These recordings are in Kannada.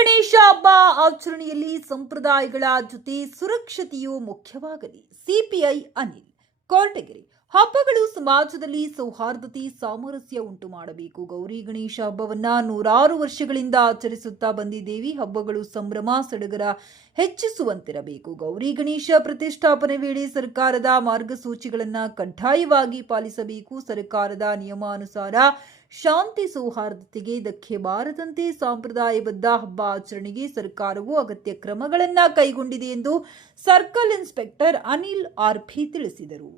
ಗಣೇಶ ಹಬ್ಬ ಆಚರಣೆಯಲ್ಲಿ ಸಂಪ್ರದಾಯಗಳ ಜೊತೆ ಸುರಕ್ಷತೆಯೂ ಮುಖ್ಯವಾಗಲಿ. ಸಿಪಿಐ ಅನಿಲ್ ಕೊರಟಗೆರೆ. ಹಬ್ಬಗಳು ಸಮಾಜದಲ್ಲಿ ಸೌಹಾರ್ದತೆ ಸಾಮರಸ್ಯ ಉಂಟು ಮಾಡಬೇಕು. ಗೌರಿ ಗಣೇಶ ಹಬ್ಬವನ್ನ ನೂರಾರು ವರ್ಷಗಳಿಂದ ಆಚರಿಸುತ್ತಾ ಬಂದಿದ್ದೇವೆ. ಹಬ್ಬಗಳು ಸಂಭ್ರಮ ಸಡಗರ ಹೆಚ್ಚಿಸುವಂತಿರಬೇಕು. ಗೌರಿ ಗಣೇಶ ಪ್ರತಿಷ್ಠಾಪನೆ ವೇಳೆ ಸರ್ಕಾರದ ಮಾರ್ಗಸೂಚಿಗಳನ್ನು ಕಡ್ಡಾಯವಾಗಿ ಪಾಲಿಸಬೇಕು. ಸರ್ಕಾರದ ನಿಯಮಾನುಸಾರ ಶಾಂತಿ ಸೌಹಾರ್ದತೆಗೆ ಧಕ್ಕೆ ಬಾರದಂತೆ ಸಂಪ್ರದಾಯಬದ್ಧ ಹಬ್ಬ ಆಚರಣೆಗೆ ಸರ್ಕಾರವು ಅಗತ್ಯ ಕ್ರಮಗಳನ್ನು ಕೈಗೊಂಡಿದೆ ಎಂದು ಸರ್ಕಲ್ ಇನ್ಸ್ಪೆಕ್ಟರ್ ಅನಿಲ್ ಆರ್ಪಿ ತಿಳಿಸಿದರು.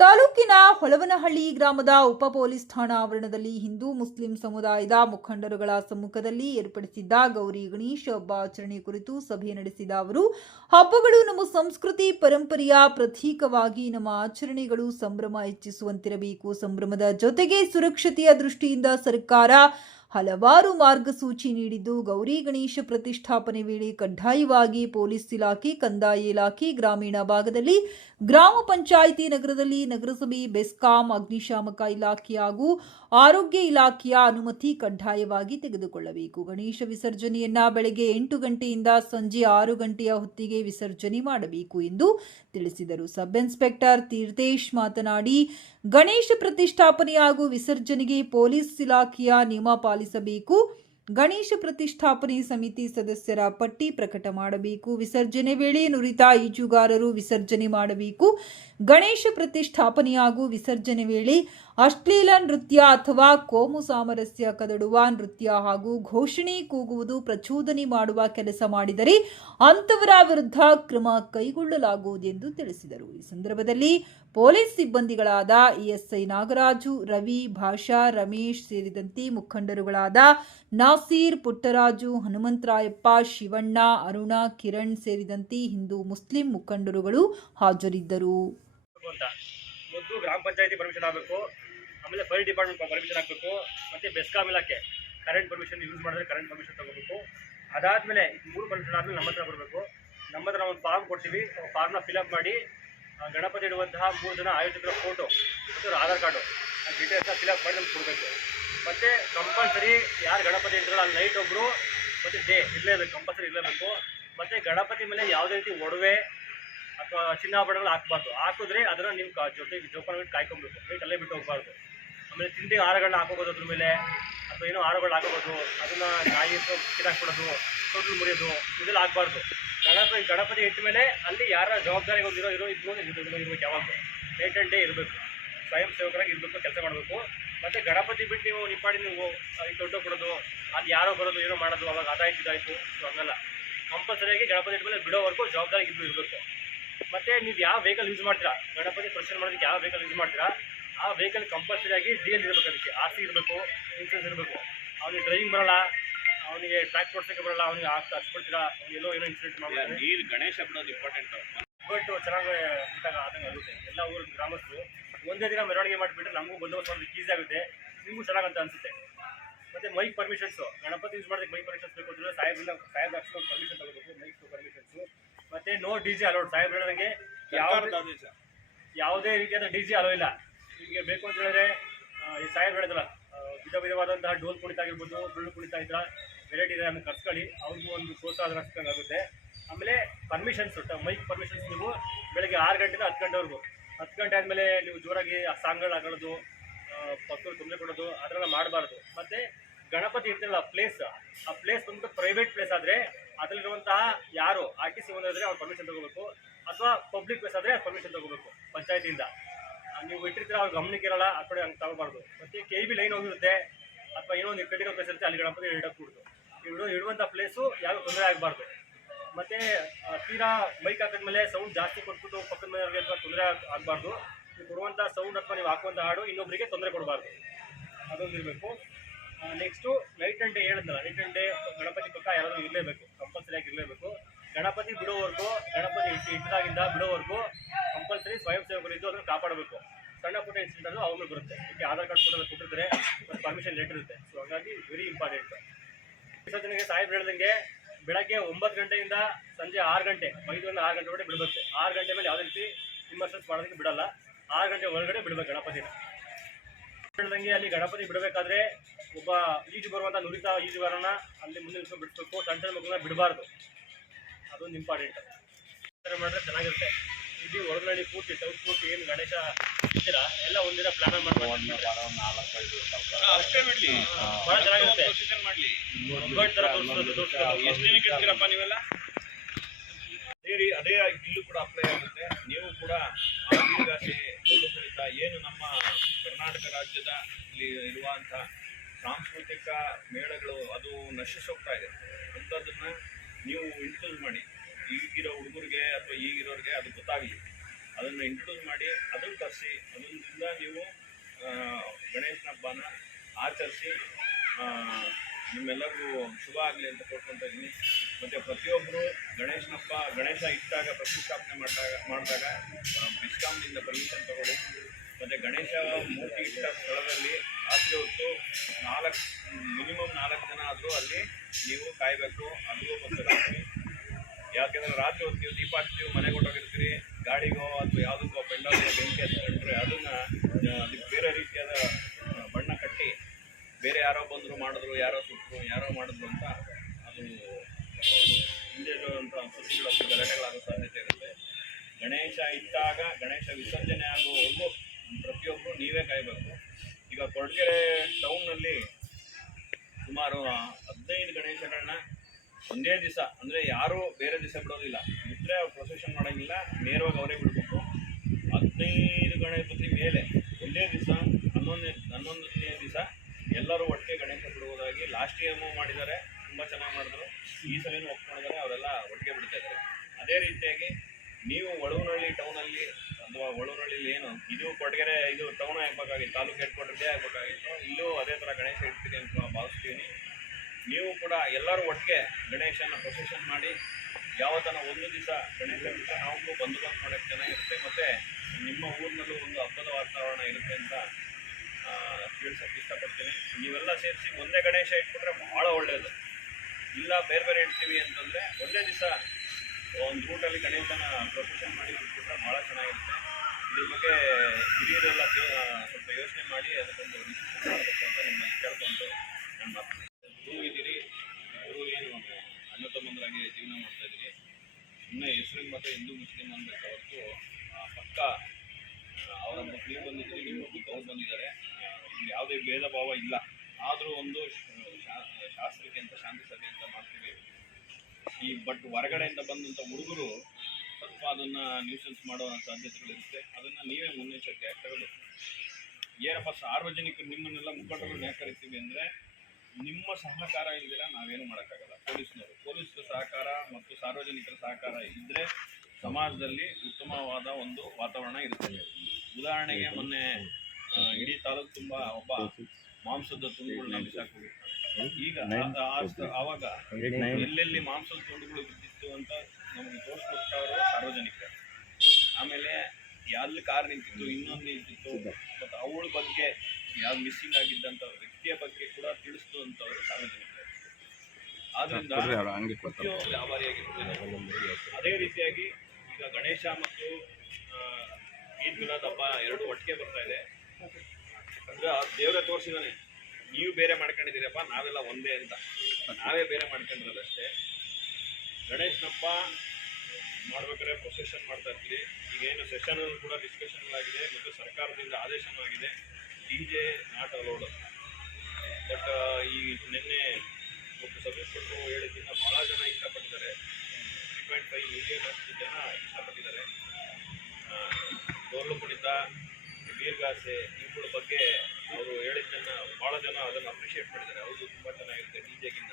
ತಾಲೂಕಿನ ಹೊಳವನಹಳ್ಳಿ ಗ್ರಾಮದ ಉಪ ಪೊಲೀಸ್ ಠಾಣಾ ಆವರಣದಲ್ಲಿ ಹಿಂದೂ ಮುಸ್ಲಿಂ ಸಮುದಾಯದ ಮುಖಂಡರುಗಳ ಸಮ್ಮುಖದಲ್ಲಿ ಏರ್ಪಡಿಸಿದ್ದ ಗೌರಿ ಗಣೇಶ ಹಬ್ಬ ಆಚರಣೆ ಕುರಿತು ಸಭೆ ನಡೆಸಿದ ಅವರು, ಹಬ್ಬಗಳು ನಮ್ಮ ಸಂಸ್ಕೃತಿ ಪರಂಪರೆಯ ಪ್ರತೀಕವಾಗಿ ನಮ್ಮ ಆಚರಣೆಗಳು ಸಂಭ್ರಮ ಹೆಚ್ಚಿಸುವಂತಿರಬೇಕು. ಸಂಭ್ರಮದ ಜೊತೆಗೆ ಸುರಕ್ಷತೆಯ ದೃಷ್ಟಿಯಿಂದ ಸರ್ಕಾರ ಹಲವಾರು ಮಾರ್ಗಸೂಚಿ ನೀಡಿದ್ದು, ಗೌರಿ ಗಣೇಶ ಪ್ರತಿಷ್ಠಾಪನೆ ವೇಳೆ ಕಡ್ಡಾಯವಾಗಿ ಪೊಲೀಸ್ ಇಲಾಖೆ, ಕಂದಾಯ ಇಲಾಖೆ, ಗ್ರಾಮೀಣ ಭಾಗದಲ್ಲಿ ಗ್ರಾಮ ಪಂಚಾಯಿತಿ, ನಗರದಲ್ಲಿ ನಗರಸಭೆ, ಬೆಸ್ಕಾಂ, ಅಗ್ನಿಶಾಮಕ ಇಲಾಖೆ ಹಾಗೂ ಆರೋಗ್ಯ ಇಲಾಖೆಯ ಅನುಮತಿ ಕಡ್ಡಾಯವಾಗಿ ತೆಗೆದುಕೊಳ್ಳಬೇಕು. ಗಣೇಶ ವಿಸರ್ಜನೆಯನ್ನ ಬೆಳಗ್ಗೆ 8 ಗಂಟೆಯಿಂದ ಸಂಜೆ 6 ಗಂಟೆಯ ಹೊತ್ತಿಗೆ ವಿಸರ್ಜನೆ ಮಾಡಬೇಕು ಎಂದು ತಿಳಿಸಿದರು. ಸಬ್ ಇನ್ಸ್ಪೆಕ್ಟರ್ ತೀರ್ಥೇಶ್ ಮಾತನಾಡಿ, ಗಣೇಶ ಪ್ರತಿಷ್ಠಾಪನೆ ಹಾಗೂ ವಿಸರ್ಜನೆಗೆ ಪೊಲೀಸ್ ಇಲಾಖೆಯ ನಿಯಮ ಪಾಲಿಸಬೇಕು. ಗಣೇಶ ಪ್ರತಿಷ್ಠಾಪನೆ ಸಮಿತಿ ಸದಸ್ಯರ ಪಟ್ಟಿ ಪ್ರಕಟ ಮಾಡಬೇಕು. ವಿಸರ್ಜನೆ ವೇಳೆ ನುರಿತ ಈಜುಗಾರರು ವಿಸರ್ಜನೆ ಮಾಡಬೇಕು. ಗಣೇಶ ಪ್ರತಿಷ್ಠಾಪನೆ ಹಾಗೂ ವಿಸರ್ಜನೆ ವೇಳೆ ಅಶ್ಲೀಲ ನೃತ್ಯ ಅಥವಾ ಕೋಮು ಸಾಮರಸ್ಯ ಕದಡುವ ನೃತ್ಯ ಹಾಗೂ ಘೋಷಣೆ ಕೂಗುವುದು, ಪ್ರಚೋದನೆ ಮಾಡುವ ಕೆಲಸ ಮಾಡಿದರೆ ಅಂತವರ ವಿರುದ್ಧ ಕ್ರಮ ಕೈಗೊಳ್ಳಲಾಗುವುದೆಂದು ತಿಳಿಸಿದರು. ಈ ಸಂದರ್ಭದಲ್ಲಿ ಪೊಲೀಸ್ ಸಿಬ್ಬಂದಿಗಳಾದ ಎಎಸ್ಐ ನಾಗರಾಜು, ರವಿ, ಭಾಷಾ, ರಮೇಶ್ ಸೇರಿದಂತೆ ಮುಖಂಡರುಗಳಾದ ನಾಸೀರ್, ಪುಟ್ಟರಾಜು, ಹನುಮಂತರಾಯಪ್ಪ, ಶಿವಣ್ಣ, ಅರುಣ, ಕಿರಣ್ ಸೇರಿದಂತೆ ಹಿಂದೂ ಮುಸ್ಲಿಂ ಮುಖಂಡರುಗಳು ಹಾಜರಿದ್ದರು. ಮೊದಲು ಗ್ರಾಮ ಪಂಚಾಯತಿ ಪರ್ಮಿಷನ್ ಆಗಬೇಕು, ಆಮೇಲೆ ಫೈರ್ ಡಿಪಾರ್ಟ್ಮೆಂಟ್ ಪರ್ಮಿಷನ್ ಆಗಬೇಕು, ಮತ್ತು ಬೆಸ್ಕಾಂ ಇಲಾಖೆ ಕರೆಂಟ್ ಪರ್ಮಿಷನ್ ಯೂಸ್ ಮಾಡಿದ್ರೆ ಕರೆಂಟ್ ಪರ್ಮಿಷನ್ ತಗೋಬೇಕು. ಅದಾದಮೇಲೆ 3 ಪರ್ಮಿಷನ್ ಆದಮೇಲೆ ನಮ್ಮ ಹತ್ರ ಬರಬೇಕು. ನಮ್ಮ ಹತ್ರ ಒಂದು ಫಾರ್ಮ್ ಕೊಡ್ತೀವಿ. ಫಾರ್ಮ್ನ ಫಿಲಪ್ ಮಾಡಿ ಗಣಪತಿ ಇಡುವಂತಹ 3 ಜನ ಆಯೋಜಕರ ಫೋಟೋ ಮತ್ತು ಆಧಾರ್ ಕಾರ್ಡು ಆ ಡೀಟೇಲ್ಸ್ನ ಫಿಲಪ್ ಮಾಡಿ ನಮ್ಗೆ ಕೊಡಬೇಕು. ಮತ್ತು ಕಂಪಲ್ಸರಿ ಯಾರು ಗಣಪತಿ ಇಡ್ತಾರೋ ಅಲ್ಲಿ ನೈಟ್ ಒಬ್ಬರು ಮತ್ತು ಡೇ ಇರಲೇಬೇಕು, ಕಂಪಲ್ಸರಿ ಇರಲೇಬೇಕು. ಮತ್ತು ಗಣಪತಿ ಮೇಲೆ ಯಾವುದೇ ರೀತಿ ಒಡವೆ ಅಥವಾ ಚಿನ್ನಾಭರಣಗಳು ಹಾಕಬಾರ್ದು. ಹಾಕಿದ್ರೆ ಅದನ್ನು ನೀವು ಜೊತೆಗೆ ಜೋಪಾನ ಕಾಯ್ಕೊಬೇಕು, ನೈಟ್ ಅಲ್ಲೇ ಬಿಟ್ಟು ಹೋಗಬಾರ್ದು. ಆಮೇಲೆ ತಿಂಡಿ ಆಹಾರಗಳನ್ನ ಹಾಕೋಬೋದು, ಅದ್ರ ಮೇಲೆ ಅಥವಾ ಏನೋ ಆಹಾರಗಳು ಹಾಕೋಬೋದು, ಅದನ್ನು ನಾಯಿ ಕಿತ್ತಾಕ್ಬಿಡೋದು, ತೊಟ್ಲು ಮುರಿಯೋದು ಇದೆಲ್ಲ ಆಗಬಾರ್ದು. ಗಣಪತಿ ಇಟ್ಟ ಮೇಲೆ ಅಲ್ಲಿ ಯಾರ ಜವಾಬ್ದಾರಿ ಇರಬೇಕು. ಯಾವಾಗಲೂ ನೈಟ್ ಆ್ಯಂಡ್ ಡೇ ಇರಬೇಕು, ಸ್ವಯಂ ಸೇವಕರಾಗಿ ಇರಬೇಕು, ಕೆಲಸ ಮಾಡಬೇಕು. ಮತ್ತು ಗಣಪತಿ ಬಿಟ್ಟು ನೀವು ನಿಪ್ಪಾಡಿ ನೀವು ದೊಡ್ಡ ಕೊಡೋದು, ಅಲ್ಲಿ ಯಾರೋ ಬರೋದು ಏನೋ ಮಾಡೋದು, ಅವಾಗ ಅದಾಯ್ತು ಇದಾಯಿತು, ಹಂಗಲ್ಲ. ಕಂಪಲ್ಸರಿಯಾಗಿ ಗಣಪತಿ ಇಟ್ಟ ಮೇಲೆ ಬಿಡೋವರೆಗೂ ಜವಾಬ್ದಾರಿ ಇರಬೇಕು. ಮತ್ತು ನೀವು ಯಾವ ವೆಹಿಕಲ್ ಯೂಸ್ ಮಾಡ್ತೀರಾ, ಗಣಪತಿ ಪ್ರದರ್ಶನ ಮಾಡೋದಕ್ಕೆ ಯಾವ ವೆಹಿಕಲ್ ಯೂಸ್ ಮಾಡ್ತೀರಾ ಆ ವೆಹಿಕಲ್ ಕಂಪಲ್ಸರಿಯಾಗಿ DL ಇರಬೇಕು, ಅದಕ್ಕೆ RC ಇರಬೇಕು, ಇನ್ಸೂರೆನ್ಸ್ ಇರಬೇಕು. ಅವನಿಗೆ ಡ್ರೈವಿಂಗ್ ಬರೋಲ್ಲ, ಅವನಿಗೆ ಟ್ರ್ಯಾಕ್ ಕೊಡ್ಸೋಕ್ಕೆ ಬರೋಲ್ಲ, ಅವನಿಗೆ ಹಚ್ಬಿಡ್ತೀರಾ, ಏನೋ ಇನ್ಸಿಡೆಂಟ್ ಮಾಡ್ತಾರೆ. ನೀರು ಗಣೇಶ ಬಿಡೋದು ಇಂಪಾರ್ಟೆಂಟ್. ಬಟ್ ಚೆನ್ನಾಗಿ ಇದ್ದಾಗ ಆದಂಗೆ ಆಗುತ್ತೆ. ಎಲ್ಲ ಊರ ಗ್ರಾಮಸ್ಥರು ಒಂದೇ ದಿನ ಮೆರವಣಿಗೆ ಮಾಡಿಬಿಟ್ರೆ ನಮಗೂ ಬಂದೋಬಸ್ತ್ ಮಾಡೋದಕ್ಕೆ ಈಸಿ ಆಗುತ್ತೆ, ನಿಮಗೂ ಚೆನ್ನಾಗಂತ ಅನಿಸುತ್ತೆ. ಮತ್ತು ಮೈಕ್ ಪರ್ಮಿಷನ್ಸು, ಗಣಪತಿ ಯೂಸ್ ಮಾಡೋದಕ್ಕೆ ಮೈಕ್ ಪರ್ಮಿಷನ್ಸ್ ಬೇಕು ಅಂದರೆ ಸಾಹೇಬ್ರ ಪರ್ಮಿಷನ್ ತಗೋಬೇಕು, ಮೈಕ್ ಪರ್ಮಿಷನ್ಸು. ಮತ್ತು ನೋ DJ ಅಲೌಡ್. ಸಾಹೇಬ್ ಹೇಳಿದಂಗೆ ಯಾವುದೇ ರೀತಿಯಾದ DJ ಅಲೋ ಇಲ್ಲ. ನಿಮಗೆ ಬೇಕು ಅಂತ ಹೇಳಿದ್ರೆ ಈ ಸಾಹೇಬ್ ಹೇಳಿದ್ರಲ್ಲ, ವಿಧವಾದಂತಹ ಡೋಲ್ ಕುಣಿತ ಆಗಿರ್ಬೋದು, ಸುಳ್ಳು ಕುಣಿತ ಇದ್ರ ವೆರೈಟಿ ಇದೆ, ಅದನ್ನು ಕರ್ಸ್ಕೊಳ್ಳಿ, ಅವ್ರಿಗೂ ಒಂದು ಪ್ರೋತ್ಸಾಹ ಸಿಕ್ಕಂಗೆ ಆಗುತ್ತೆ. ಆಮೇಲೆ ಪರ್ಮಿಷನ್ಸು, ಮೈಕ್ ಪರ್ಮಿಷನ್ಸ್ ನೀವು ಬೆಳಗ್ಗೆ 6 ಗಂಟೆಯಿಂದ 10 ಗಂಟೆವರೆಗೂ. 10 ಗಂಟೆ ಆದಮೇಲೆ ನೀವು ಜೋರಾಗಿ ಆ ಸಾಂಗ್ಗಳು ಹಾಕೊಳ್ಳೋದು, ಪಕ್ಕದಲ್ಲಿ ತೊಂದರೆ ಕೊಡೋದು ಅದನ್ನೆಲ್ಲ ಮಾಡಬಾರ್ದು. ಮತ್ತು ಗಣಪತಿ ಇರ್ತಿರಲ್ಲ ಆ ಪ್ಲೇಸ್ ಬಂದು ಪ್ರೈವೇಟ್ ಪ್ಲೇಸ್ ಆದರೆ ಅದರಲ್ಲಿರುವಂತಹ ಯಾರು RTC ಬಂದಿದ್ರೆ ಅವ್ರು ಪರ್ಮಿಷನ್ ತೊಗೋಬೇಕು, ಅಥವಾ ಪಬ್ಲಿಕ್ ಪ್ಲೇಸ್ ಆದರೆ ಪರ್ಮಿಷನ್ ತೊಗೋಬೇಕು ಪಂಚಾಯತಿಯಿಂದ. ನೀವು ಇಟ್ಟಿರ್ತೀರ ಅವ್ರು ಗಮನಕ್ಕೆ ಇರೋಲ್ಲ, ಆ ಕಡೆ ಹಂಗೆ ತಗೋಬಾರ್ದು. ಮತ್ತು KB ಲೈನ್ ಹೋಗಿರುತ್ತೆ, ಅಥವಾ ಏನೋ ಒಂದು ಕ್ರಿಟಿಕಲ್ ಪ್ಲೇಸ್ ಇರುತ್ತೆ, ಅಲ್ಲಿ ಗಣಪತಿ ಇಡೋಕ್ಬಿಡ್ದು. ಇಡುವಂಥ ಪ್ಲೇಸು ಯಾರು ತೊಂದರೆ ಆಗಬಾರ್ದು. ಮತ್ತು ತೀರಾ ಮೈಕ್ ಹಾಕಿದ್ಮೇಲೆ ಸೌಂಡ್ ಜಾಸ್ತಿ ಕೊಟ್ಬಿಟ್ಟು ಪಕ್ಕದ ಮನೆಯವ್ರಿಗೆ ಅಥವಾ ತೊಂದರೆ ಆಗಬಾರ್ದು. ನೀವು ಕೊಡುವಂಥ ಸೌಂಡ್ ಅಥವಾ ನೀವು ಹಾಕುವಂಥ ಹಾಡು ಇನ್ನೊಬ್ಬರಿಗೆ ತೊಂದರೆ ಕೊಡಬಾರ್ದು, ಅದೊಂದು ಇರಬೇಕು. ನೆಕ್ಸ್ಟು ನೈಟ್ ಆ್ಯಂಡ್ ಡೇ ಹೇಳಿದ್ನಲ್ಲ, ನೈಟ್ ಆ್ಯಂಡ್ ಡೇ ಗಣಪತಿ ಪಕ್ಕ ಯಾರಾದರೂ ಇರಲೇಬೇಕು, ಕಂಪಲ್ಸರಿಯಾಗಿ ಇರಲೇಬೇಕು. ಗಣಪತಿ ಬಿಡೋವರೆಗೂ, ಗಣಪತಿ ಇಟ್ಟಿದಾಗಿಂದ ಬಿಡೋವರೆಗೂ ಕಂಪಲ್ಸರಿ ಸ್ವಯಂ ಸೇವಕರಿದ್ದು ಅದನ್ನು ಕಾಪಾಡಬೇಕು. ಸಣ್ಣ ಪುಟ್ಟ ಇನ್ಸಿಡೆಂಟ್ ಅದು ಅವ್ರಿಗೆ ಬರುತ್ತೆ. ಇದಕ್ಕೆ ಆಧಾರ್ ಕಾರ್ಡ್ ಕೊಟ್ಟಿರ್ತಾರೆ, ಮತ್ತು ಪರ್ಮಿಷನ್ ಲೆಟರ್ ಇರುತ್ತೆ. ಸೊ ಹಾಗಾಗಿ ವೆರಿ ಇಂಪಾರ್ಟೆಂಟ್. ವಿಸರ್ಜನೆಗೆ ಸಾಹೇಬ್ ಹೇಳ್ದಂಗೆ ಬೆಳಗ್ಗೆ 9 ಗಂಟೆಯಿಂದ ಸಂಜೆ 6 ಗಂಟೆ, 5ರಿಂದ 6 ಗಂಟೆ ಒಳಗಡೆ ಬಿಡಬೇಕು. 6 ಗಂಟೆ ಮೇಲೆ ಯಾವುದೇ ರೀತಿ ಇಮರ್ಷನ್ಸ್ ಮಾಡೋದಕ್ಕೆ ಬಿಡಲ್ಲ. 6 ಗಂಟೆ ಒಳಗಡೆ ಬಿಡಬೇಕು ಗಣಪತಿನ. ಹೇಳ್ದಂಗೆ ಅಲ್ಲಿ ಗಣಪತಿ ಬಿಡಬೇಕಾದ್ರೆ ಒಬ್ಬ ಈಜು ಬರುವಂಥ ನುರಿತ ಈಜುಗಾರನ ಅಲ್ಲಿ ಮುಂದೆ ನಿಲ್ಸ್ಕೊಂಡು ಬಿಡಿಸ್ಬೇಕು, ಸಣ್ಣ ಸಣ್ಣ ಮಕ್ಕಳನ್ನ ಬಿಡಬಾರ್ದು, ಅದೊಂದು ಇಂಪಾರ್ಟೆಂಟ್. ಈ ಥರ ಮಾಡಿದ್ರೆ ಚೆನ್ನಾಗಿರುತ್ತೆ. ಇದು ಹೊರಗಡೆ ಪೂರ್ತಿ ಟೌನ್ ಪೂರ್ತಿ ಏನು ಗಣೇಶ ಇದ್ದೀರಾ ಎಲ್ಲ ಒಂದಿನ ಪ್ಲಾನ್ ಮಾಡ್ಬೋದು, ಅಷ್ಟೇ ಬಿಡ್ಲಿ, ಭಾಳ ಚೆನ್ನಾಗಿರುತ್ತೆ. ಮಾಡ್ಲಿ. ಒಂಬತ್ತು ಥರ ತೋರಿಸ್ತಾರೆ. ಎಷ್ಟು ದಿನಕ್ಕೆ ಇರ್ತೀರಪ್ಪ ನೀವೆಲ್ಲ? ಅದೇ ಇಲ್ಲೂ ಕೂಡ ಅಪ್ಲೈ ಆಗುತ್ತೆ. ನೀವು ಕೂಡ ಆದಿವಾಸಿ ಡೊಳ್ಳು ಕುಣಿತ ಏನು ನಮ್ಮ ಕರ್ನಾಟಕ ರಾಜ್ಯದ ಇಲ್ಲಿ ಇರುವಂಥ ಸಾಂಸ್ಕೃತಿಕ ಮೇಳಗಳು ಅದು ನಶಿಸೋಗ್ತಾ ಇದೆ. ಅಂಥದ್ದನ್ನ ನೀವು ಇಂಟ್ರೊಡ್ಯೂಸ್ ಮಾಡಿ, ಈಗಿರೋ ಹುಡುಗರಿಗೆ ಅಥವಾ ಈಗಿರೋರಿಗೆ ಅದು ಗೊತ್ತಾಗಲಿ, ಅದನ್ನು ಇಂಟ್ರೊಡ್ಯೂಸ್ ಮಾಡಿ ಅದನ್ನು ತರಿಸಿ, ಅದರಿಂದ ನೀವು ಗಣೇಶನ ಹಬ್ಬನ ಆಚರಿಸಿ ನಿಮ್ಮೆಲ್ಲರಿಗೂ ಶುಭ ಆಗಲಿ ಅಂತ ಕೋರ್ಕೊಳ್ತಾ ಇದ್ದೀನಿ. ಮತ್ತು ಪ್ರತಿಯೊಬ್ಬರು ಗಣೇಶನ ಹಬ್ಬ ಗಣೇಶ ಇಟ್ಟಾಗ ಪ್ರತಿಷ್ಠಾಪನೆ ಮಾಡಿದಾಗ ಬಿಸ್ಕಾಮ್ನಿಂದ ಪರ್ಮಿಷನ್ ತಗೊಳ್ಳಿ. ಮತ್ತು ಗಣೇಶ ಮೂರ್ತಿ ಇಟ್ಟ ಸ್ಥಳದಲ್ಲಿ ರಾತ್ರಿ ಹೊತ್ತು ಮಿನಿಮಮ್ 4 ಜನ ಆದರೂ ಅಲ್ಲಿ ನೀವು ಕಾಯಬೇಕು. ಅದು ಮತ್ತು ರಾತ್ರಿ, ಯಾಕೆಂದರೆ ರಾತ್ರಿ ಹೊತ್ತು ನೀವು ದೀಪ ಹಚ್ತೀವಿ, ಮನೆಗೆ ಹೊಟ್ಟೋಗಿರ್ತೀರಿ, ಗಾಡಿಗೋ ಅಥವಾ ಯಾವುದಕ್ಕೋ ಪೆಂಡಲ್ಗೋ ಬೆಂಕಿ ಹಚ್ಚಿಟ್ರೆ ಅದನ್ನು ಅದಕ್ಕೆ ಬೇರೆ ರೀತಿಯಾದ ಬಣ್ಣ ಕಟ್ಟಿ ಬೇರೆ ಯಾರೋ ಬಂದರು ಮಾಡಿದ್ರು, ಯಾರೋ ಸುಟ್ಟರು, ಯಾರೋ ಮಾಡಿದ್ರು ಅಂತ ಅದು ಹಿಂದೆ ಇರುವಂಥ ಸಸಿಗಳ ಗಲಾಟೆಗಳಾಗೋ ಸಾಧ್ಯತೆ ಇರುತ್ತೆ. ಗಣೇಶ ಇಟ್ಟಾಗ ಗಣೇಶ ವಿಸರ್ಜನೆ ಆಗುವವರೆಗೂ ಪ್ರತಿಯೊಬ್ಬರು ನೀವೇ ಕಾಯಬೇಕು. ಈಗ ಕೊರಟಗೆರೆ ಟೌನ್ನಲ್ಲಿ ಸುಮಾರು 15 ಗಣೇಶಗಳನ್ನ ಒಂದೇ ದಿವಸ, ಅಂದರೆ ಯಾರೂ ಬೇರೆ ದಿವಸ ಬಿಡೋದಿಲ್ಲ, ಬಿಟ್ಟರೆ ಅವ್ರು ಪ್ರೊಸೆಷನ್ ಮಾಡೋಂಗಿಲ್ಲ, ನೇರವಾಗಿ ಅವರೇ ಬಿಡಬೇಕು. 15 ಗಣಪತಿ ಮೇಲೆ ಒಂದೇ ದಿವಸ 11ನೇ ದಿವಸ ಎಲ್ಲರೂ ಒಟ್ಟಿಗೆ ಗಣೇಶ ಬಿಡುವುದಾಗಿ ಲಾಸ್ಟ್ ಇಯರ್ನೂ ಮಾಡಿದ್ದಾರೆ, ತುಂಬ ಚೆನ್ನಾಗಿ ಮಾಡಿದ್ರು. ಈ ಸಲನೂ ಒಪ್ಕೊಂಡಿದ್ದಾರೆ, ಅವರೆಲ್ಲ ಒಟ್ಟಿಗೆ ಬಿಡ್ತಾ ಇದ್ದಾರೆ. ಅದೇ ರೀತಿಯಾಗಿ ನೀವು ಒಳವನಹಳ್ಳಿ ಟೌನಲ್ಲಿ ಅಥವಾ ಒಳವನಹಳ್ಳಿಲಿ ಏನು ಇದು ಕೊರಟಗೆರೆ ಇದು ಟೌನ್ ಆಗಬೇಕಾಗಿತ್ತು, ತಾಲೂಕು ಹೆಡ್ ಕ್ವಾರ್ಟರ್ದೇ ಆಗಬೇಕಾಗಿತ್ತು, ಇಲ್ಲೂ ಅದೇ ಥರ ಗಣೇಶ ಇಡ್ತೀರಿ ಅಂತ ಭಾವಿಸ್ತೀನಿ. ನೀವು ಕೂಡ ಎಲ್ಲರೂ ಒಟ್ಟಿಗೆ ಗಣೇಶನ ಪ್ರೊಸೆಷನ್ ಮಾಡಿ ಯಾವತ್ತನ ಒಂದು ದಿವಸ ಗಣೇಶ ದಿವಸ ನಾವು ಬಂದೋಬಸ್ತ್ ಮಾಡೋಕ್ಕೆ ಚೆನ್ನಾಗಿರುತ್ತೆ. ಮತ್ತು ನಿಮ್ಮ ಊರಿನಲ್ಲೂ ಒಂದು ಹಬ್ಬದ ವಾತಾವರಣ ಇರುತ್ತೆ ಅಂತ ತಿಳಿಸೋಕ್ಕೆ ಇಷ್ಟಪಡ್ತೀನಿ. ನೀವೆಲ್ಲ ಸೇರಿಸಿ ಒಂದೇ ಗಣೇಶ ಇಟ್ಬಿಟ್ರೆ ಭಾಳ ಒಳ್ಳೆಯದು. ಇಲ್ಲ ಬೇರೆ ಬೇರೆ ಇಡ್ತೀವಿ ಅಂತಂದರೆ ಒಂದೇ ದಿವಸ ಒಂದು ರೂಟಲ್ಲಿ ಗಣೇಶನ ಪ್ರೊಸೆಷನ್ ಮಾಡಿ ಬಿಟ್ಬಿಟ್ರೆ ಭಾಳ ಚೆನ್ನಾಗಿರುತ್ತೆ. ಇದ್ರ ಬಗ್ಗೆ ಹಿರಿಯರೆಲ್ಲ ಸ್ವಲ್ಪ ಯೋಚನೆ ಮಾಡಿ ಅದಕ್ಕೊಂದು ಡಿಸಿಷನ್ ಮಾಡಬೇಕು ಅಂತ ನಿಮ್ಮಲ್ಲಿ ಕೇಳ್ಕೊಂಡು ನನ್ನ ಮಾತು. ನೀವು ಇದ್ದೀರಿ, ಅವರು ಏನು ಅಣ್ಣ ತಮ್ಮಂದರಾಗಿ ಜೀವನ ಮಾಡ್ತಾಯಿದ್ದೀರಿ, ಸುಮ್ಮನೆ ಹೆಸರಿಗೆ ಮತ್ತು ಹಿಂದೂ ಮುಸ್ಲಿಂ ಅನ್ಬೇಕು ಹೊರತು ಪಕ್ಕ ಅವರ ಮಕ್ಕಳಿಗೆ ಬಂದಿದ್ದೀರಿ, ನಿಮ್ಮ ಮಕ್ಕಳಿಗೆ ಅವ್ರು ಬಂದಿದ್ದಾರೆ, ಯಾವುದೇ ಭೇದ ಭಾವ ಇಲ್ಲ. ಆದರೂ ಒಂದು ಶಾಸ್ತ್ರಕ್ಕೆ ಅಂತ ಶಾಂತಿ ಸಭೆ ಅಂತ ಮಾಡ್ತೀವಿ. ಬಟ್ ಹೊರಗಡೆಯಿಂದ ಬಂದಂಥ ಹುಡುಗರು ಸ್ವಲ್ಪ ಅದನ್ನು ನ್ಯೂಸೆನ್ಸ್ ಮಾಡೋ ಸಾಧ್ಯತೆಗಳಿರುತ್ತೆ. ಅದನ್ನು ನೀವೇ ಮುನ್ನೆಚ್ಚರಿಕೆ ತಗೋಬೇಕು. ಏನಪ್ಪ ಸಾರ್ವಜನಿಕರು ನಿಮ್ಮನ್ನೆಲ್ಲ ಮುಖಂಡರನ್ನ ಯಾಕೆ ಕರಿತೀವಿ ಅಂದರೆ ನಿಮ್ಮ ಸಹಕಾರ ಇಲ್ದಿರ ನಾವೇನು ಮಾಡೋಕ್ಕಾಗಲ್ಲ. ಪೊಲೀಸರ ಸಹಕಾರ ಮತ್ತು ಸಾರ್ವಜನಿಕರ ಸಹಕಾರ ಇದ್ದರೆ ಸಮಾಜದಲ್ಲಿ ಉತ್ತಮವಾದ ಒಂದು ವಾತಾವರಣ ಇರುತ್ತೆ. ಉದಾಹರಣೆಗೆ ಮೊನ್ನೆ ಇಡೀ ತಾಲೂಕು ತುಂಬ ಒಬ್ಬ ಮಾಂಸದ ತುಂಡುಗಳನ್ನ ಬಿಸಾಕೋಗಿರ್ತಾರೆ. ಈಗ ಆವಾಗ ಎಲ್ಲೆಲ್ಲಿ ಮಾಂಸದ ತುಂಡುಗಳು ಬಿದ್ದಿತ್ತು ಅಂತ ನಮಗೆ ತೋರಿಸ್ಕೊಟ್ಟವರು ಸಾರ್ವಜನಿಕರು. ಆಮೇಲೆ ಎಲ್ಲಿ ಕಾರ್ ನಿಂತಿತ್ತು, ಇನ್ನೊಂದು ನಿಂತಿತ್ತು, ಮತ್ತು ಅವಳ ಬಗ್ಗೆ ಯಾವ್ದು ಮಿಸ್ಸಿಂಗ್ ಆಗಿದ್ದಂಥ ವ್ಯಕ್ತಿಯ ಬಗ್ಗೆ ಕೂಡ ತಿಳಿಸಿದಂಥವರು ಸಾರ್ವಜನಿಕರು. ಆದ್ದರಿಂದ ಗಾಬರಿಯಾಗಿರುತ್ತೆ. ಅದೇ ರೀತಿಯಾಗಿ ಈಗ ಗಣೇಶ ಮತ್ತು ಈದ್ ಮಿಲಾದ್ ಹಬ್ಬ ಎರಡು ಒಟ್ಟಿಗೆ ಬರ್ತಾ ಇದೆ. ಅಂದರೆ ದೇವರೇ ತೋರಿಸಿದಾನೆ, ನೀವು ಬೇರೆ ಮಾಡ್ಕೊಂಡಿದ್ದೀರಪ್ಪ, ನಾವೆಲ್ಲ ಒಂದೇ ಅಂತ. ನಾವೇ ಬೇರೆ ಮಾಡ್ಕೊಂಡಿರೋದು ಅಷ್ಟೇ. ಗಣೇಶನ ಹಬ್ಬ ಮಾಡ್ಬೇಕಾದ್ರೆ ಪ್ರೊಸೆಷನ್ ಮಾಡ್ತಾ ಇರ್ತೀರಿ. ಈಗೇನು ಸೆಷನಲ್ಲಿ ಕೂಡ ಡಿಸ್ಕಷನ್ಗಳಾಗಿದೆ ಮತ್ತು ಸರ್ಕಾರದಿಂದ ಆದೇಶನೂ ಆಗಿದೆ, DJ ನಾಟ್ ಅಲೌಡ್. ಬಟ್ ಈ ನಿನ್ನೆ ಒಬ್ಬ ಸದಸ್ಯರು ಹೇಳಿದ್ದನ್ನು ಭಾಳ ಜನ ಇಷ್ಟಪಟ್ಟಿದ್ದಾರೆ. 3.5 ಮಿಲಿಯನ್ ಅಷ್ಟು ಜನ ಇಷ್ಟಪಟ್ಟಿದ್ದಾರೆ. ಡೊಳ್ಳು ಕುಣಿತ, ವೀರಗಾಸೆ ಇವುಗಳ ಬಗ್ಗೆ ಅವರು ಹೇಳಿದ್ದನ್ನು ಭಾಳ ಜನ ಅದನ್ನು ಅಪ್ರಿಷಿಯೇಟ್ ಮಾಡಿದ್ದಾರೆ. ಹೌದು, ತುಂಬ ಚೆನ್ನಾಗಿರುತ್ತೆ DJ ಗಿಂತ.